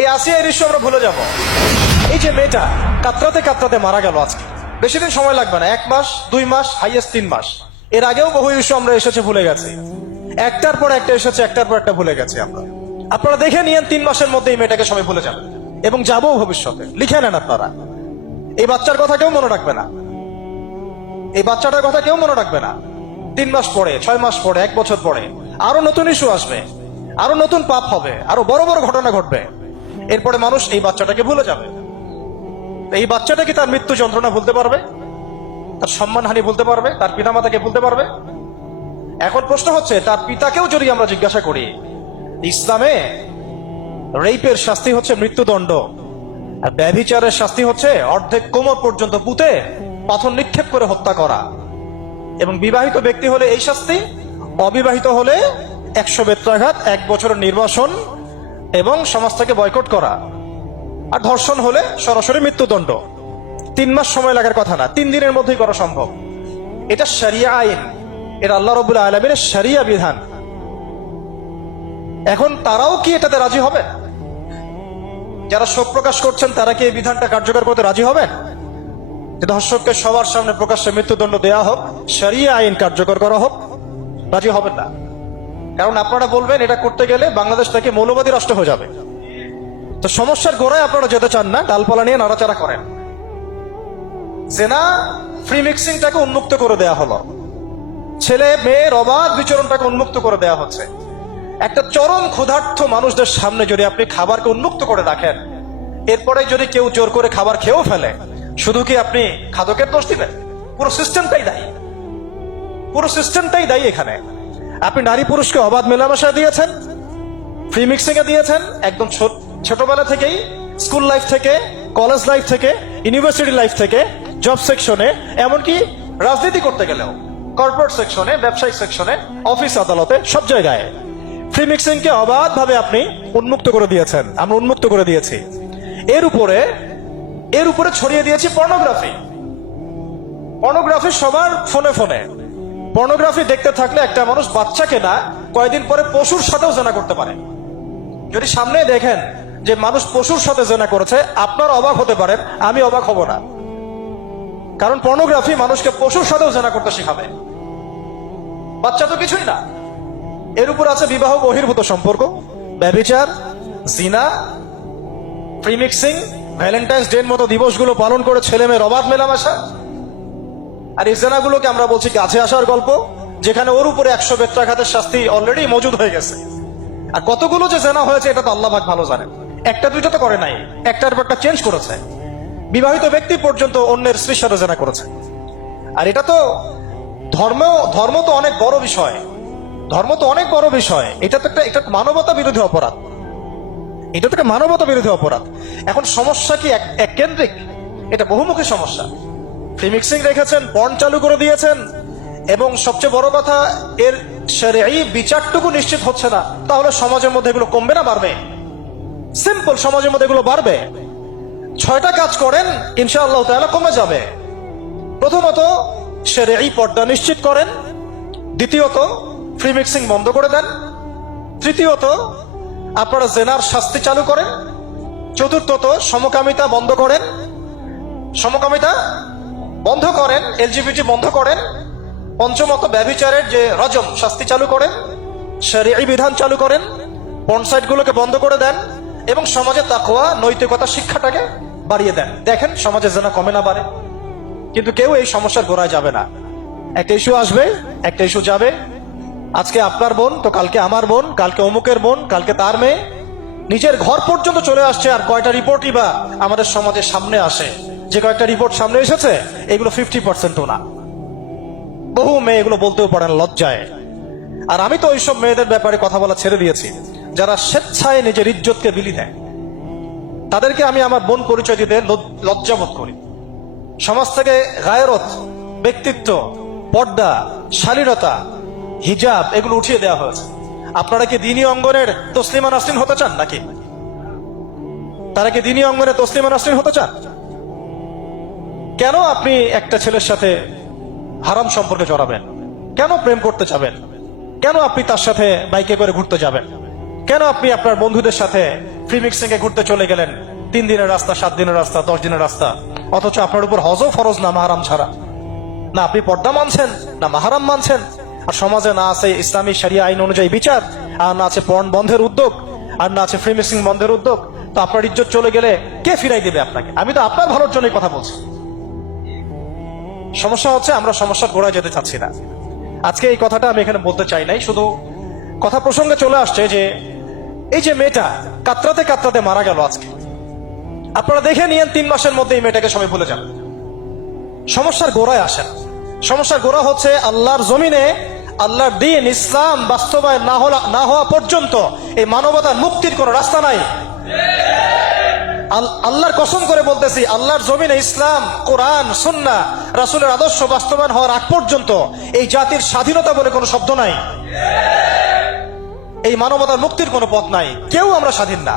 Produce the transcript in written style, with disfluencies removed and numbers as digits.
এই আসিয়া দৃশ্য আমরা ভুলে যাব। এই যে মেয়েটা কাতরাতে কাতরাতে মারা গেল আজকে, বেশি দিন সময় লাগবে না, 1 মাস 2 মাস হাইয়েস্ট 3 মাস। এর আগেও বহু ইস্যু আমরা এসেছে ভুলে গেছি, একটার পর একটা এসেছে, একটার পর একটা ভুলে গেছি আমরা। আপনারা দেখে নিয়েন 3 মাসের মধ্যে এই মেয়েটাকে সবাই ভুলে যাবে এবং যাবো ভবিষ্যতে। লিখে নেন আপনারা, এই বাচ্চার কথা কেউ মনে রাখবে না, এই বাচ্চাটার কথা কেউ মনে রাখবে না। 3 মাস পরে, 6 মাস পরে, 1 বছর পরে আরো নতুন ইস্যু আসবে, আরো নতুন পাপ হবে, আরো বড় বড় ঘটনা ঘটবে। এরপরে মানুষ এই বাচ্চাটাকে ভুলে যাবে। এই বাচ্চাটা কি তার মৃত্যু যন্ত্রণা ভুলতে পারবে? তার সম্মানহানি ভুলতে পারবে? তার পিতামাতাকে ভুলতে পারবে? এখন প্রশ্ন হচ্ছে, তার পিতাকেও যদি আমরা জিজ্ঞাসা করি, ইসলামে রেপের শাস্তি হচ্ছে মৃত্যুদণ্ড, আর ব্যভিচারের শাস্তি হচ্ছে অর্ধেক কোমর পর্যন্ত পুঁতে পাথর নিক্ষেপ করে হত্যা করা। এবং বিবাহিত ব্যক্তি হলে এই শাস্তি, অবিবাহিত হলে 100 বেত্রাঘাত, 1 বছরের নির্বাসন এবং সমাজ থেকে বয়কট করা। আর ধর্ষণ হলে সরাসরি মৃত্যুদণ্ড। 3 মাস সময় লাগার কথা না, 3 দিনের মধ্যেই করা সম্ভব। এটা শরিয়া আইন, এটা আল্লাহ রাব্বুল আলামিনের শরিয়া বিধান। এখন তারাও কি এটাতে রাজি হবে? যারা শোক প্রকাশ করছেন তারা কি এই বিধানটা কার্যকর করতে রাজি হবেন? যে ধর্ষককে সবার সামনে প্রকাশ্যে মৃত্যুদণ্ড দেয়া হোক, শরিয়া আইন কার্যকর করা হোক? রাজি হবেন না। কারণ আপনারা বলবেন এটা করতে গেলে বাংলাদেশ থেকে মৌলবাদী রাষ্ট্র হয়ে যাবে। তো সমস্যার গোড়ায় আপনারা যেতে চান না, ডালপালা নিয়ে নাড়াচাড়া করেন। জেনা ফ্রি মিক্সিংটাকে উন্মুক্ত করে দেয়া হলো, ছেলে মেয়ের অবাধ বিচরণটাকে উন্মুক্ত করে দেয়া হচ্ছে। একটা চরম ক্ষুধার্ত মানুষদের সামনে যদি আপনি খাবারকে উন্মুক্ত করে রাখেন, এরপরে যদি কেউ জোর করে খাবার খেয়েও ফেলে, শুধু কি আপনি খাদকের দোষ দিবেন? পুরো সিস্টেমটাই দায়ী, পুরো সিস্টেমটাই দায়ী এখানে। আপনি নারী পুরুষকে অবাধ মেলামেশা দিয়েছেন, ফ্রি মিক্সিং এ দিয়েছেন, একদম ছোটবেলা থেকেই, স্কুল লাইফ থেকে, কলেজ লাইফ থেকে, ইউনিভার্সিটি লাইফ থেকে, জব সেকশনে, এমনকি রাজনীতি করতে গেলেও কর্পোরেট সেকশনে, ব্যবসায়িক সেকশনে, অফিস আদালতে, সব জায়গায় ফ্রি মিক্সিং কে অবাধ ভাবে আপনি উন্মুক্ত করে দিয়েছেন, আমরা উন্মুক্ত করে দিয়েছি। এর উপরে ছড়িয়ে দিয়েছি পর্নোগ্রাফি। পর্নোগ্রাফি সবার ফোনে ফোনে। পর্নোগ্রাফি দেখতে থাকলে একটা মানুষ বাচ্চাকে না, কয়েকদিন পরে পশুর সাথেও জেনা করতে পারে। যদি সামনে দেখেন যে মানুষ পশুর সাথে জেনা করেছে, আপনার অবাক হতে পারেন, আমি অবাক হব না। কারণ পর্নোগ্রাফি মানুষকে পশুর সাথেও জেনা করতে শেখাবে। বাচ্চা তো কিছুই না। এর উপর আছে বিবাহ বহির্ভূত সম্পর্ক, ব্যভিচার, জিনা, ফ্রি মিক্সিং, ভ্যালেন্টাইন্স ডে মতো দিবসগুলো পালন করে ছেলে মেয়ের অবাধ মেলামেশা। আর এই জেনাগুলোকে আমরা বলছি কাছে আসার গল্প, যেখানে ওর উপরে 100 বেত্রাঘাতের শাস্তি অলরেডি মজুদ হয়ে গেছে। আর কতগুলো যে জেনা হয়েছে এটা তো আল্লাহ পাক ভালো জানেন। একটা দুইটা তো করে নাই, একটার পর একটা চেঞ্জ করেছে। বিবাহিত ব্যক্তি পর্যন্ত অন্যের স্ত্রীর সাথে জেনা করেছে। আর এটা তো ধর্ম তো অনেক বড় বিষয়, ধর্ম তো অনেক বড় বিষয়। এটা তো একটা মানবতা বিরোধী অপরাধ, এটা তো একটা মানবতা বিরোধী অপরাধ। এখন সমস্যা কি এক কেন্দ্রিক? এটা বহুমুখী সমস্যা। ফ্রি মিক্সিং রেখেছেন, পর্ন চালু করে দিয়েছেন, এবং সবচেয়ে বড় কথা, এর শরঈ বিচারটুকু নিশ্চিত হচ্ছে না। তাহলে সমাজের মধ্যে এগুলো কমবে না বাড়বে? সিম্পল, সমাজের মধ্যে এগুলো বাড়বে। 6টা কাজ করেন, ইনশাআল্লাহ তাআলা কমে যাবে। প্রথমত শরঈ পর্দা নিশ্চিত করেন, দ্বিতীয়ত ফ্রি মিক্সিং বন্ধ করে দেন, তৃতীয়ত আপনারা জেনার শাস্তি চালু করেন, চতুর্থত সমকামিতা বন্ধ করেন, এলজিবিটি বন্ধ করেন, পঞ্চমত ব্যভিচারের যে রজম শাস্তি চালু করেন, শরঈ বিধান চালু করেন, পর্ন সাইটগুলোকে বন্ধ করে দেন, এবং সমাজে তাকওয়া নৈতিকতা শিক্ষাটাকে বাড়িয়ে দেন। দেখেন সমাজে জেনা কমে না বাড়ে। কিন্তু কেউ এই সমস্যার গোড়ায় যাবে না। একটা ইস্যু আসবে, একটা ইস্যু যাবে। আজকে আপনার বোন তো কালকে আমার বোন, কালকে অমুকের বোন, কালকে তার মেয়ে, নিজের ঘর পর্যন্ত চলে আসছে। আর কয়টা রিপোর্টই বা আমাদের সমাজের সামনে আসে? যে কয়েকটা রিপোর্ট সামনে এসেছে, এগুলো 50%ও না। বহু মেয়ে এগুলো বলতেও পারে না লজ্জায়। আর আমি তো ওইসব মেয়েদের ব্যাপারে কথা বলা ছেড়ে দিয়েছি, যারা স্বেচ্ছায় নিজের ইজ্জতকে বিলি দেয়। তাদেরকে আমি আমার বোন পরিচয় দিতে লজ্জাবোধ করি। সমাজ থেকে গায়রত, ব্যক্তিত্ব, পর্দা, শালীনতা, হিজাব এগুলো উঠিয়ে দেওয়া হয়েছে। আপনারা কি দ্বীনি অঙ্গনের তসলিমা নাসরিন হতে চান নাকি? তারা কি দ্বীনি অঙ্গনে তসলিমা নাসরিন হতে চান? কেন আপনি একটা ছেলের সাথে হারাম সম্পর্কে জড়াবেন? কেন প্রেম করতে যাবেন? কেন আপনি তার সাথে বাইকে করে ঘুরতে যাবেন? কেন আপনি আপনার বন্ধুদের সাথে ফ্রি মিক্সিং এ ঘুরতে চলে গেলেন, 3 দিনের রাস্তা, 7 দিনের রাস্তা, 10 দিনের রাস্তা, অথচ আপনার উপর হজও ফরজ না মাহারাম ছাড়া। না আপনি পর্দা মানছেন, না মাহারাম মানছেন, আর সমাজে না আছে ইসলামী শরিয়া আইন অনুযায়ী বিচার, আর না আছে পর্ন বন্ধের উদ্যোগ, আর না আছে ফ্রি মিক্সিং বন্ধের উদ্যোগ। তো আপনার ইজ্জত চলে গেলে কে ফিরাই দিবে আপনাকে? আমি তো আপনার ভালোর জন্যই কথা বলছি। সমস্যা হচ্ছে আমরা সমস্যার গোড়ায় যেতে চাচ্ছি না। আজকে এই কথাটা আমি এখানে বলতে চাই নাই, শুধু কথা প্রসঙ্গে চলে আসছে যে এই যে মেয়েটা কাতরাতে কাতরাতে মারা গেল আজকে, আপনারা দেখে নিয়েন 3 মাসের মধ্যে এই মেয়েটাকে সবাই ভুলে যান। সমস্যার গোড়ায় আসেন। সমস্যার গোড়া হচ্ছে আল্লাহর জমিনে আল্লাহর দ্বীন ইসলাম বাস্তবায়ন না হওয়া পর্যন্ত এই মানবতার মুক্তির কোনো রাস্তা নাই। আল্লাহর কসম করে বলতেছি, আল্লাহর জমিনে ইসলাম, কোরআন, সুন্নাহ, রাসূলের আদর্শ বাস্তবায়ন হওয়ার আগ পর্যন্ত এই জাতির স্বাধীনতা বলে কোনো শব্দ নাই, এই মানবতার মুক্তির কোনো পথ নাই। কেউ আমরা স্বাধীন না।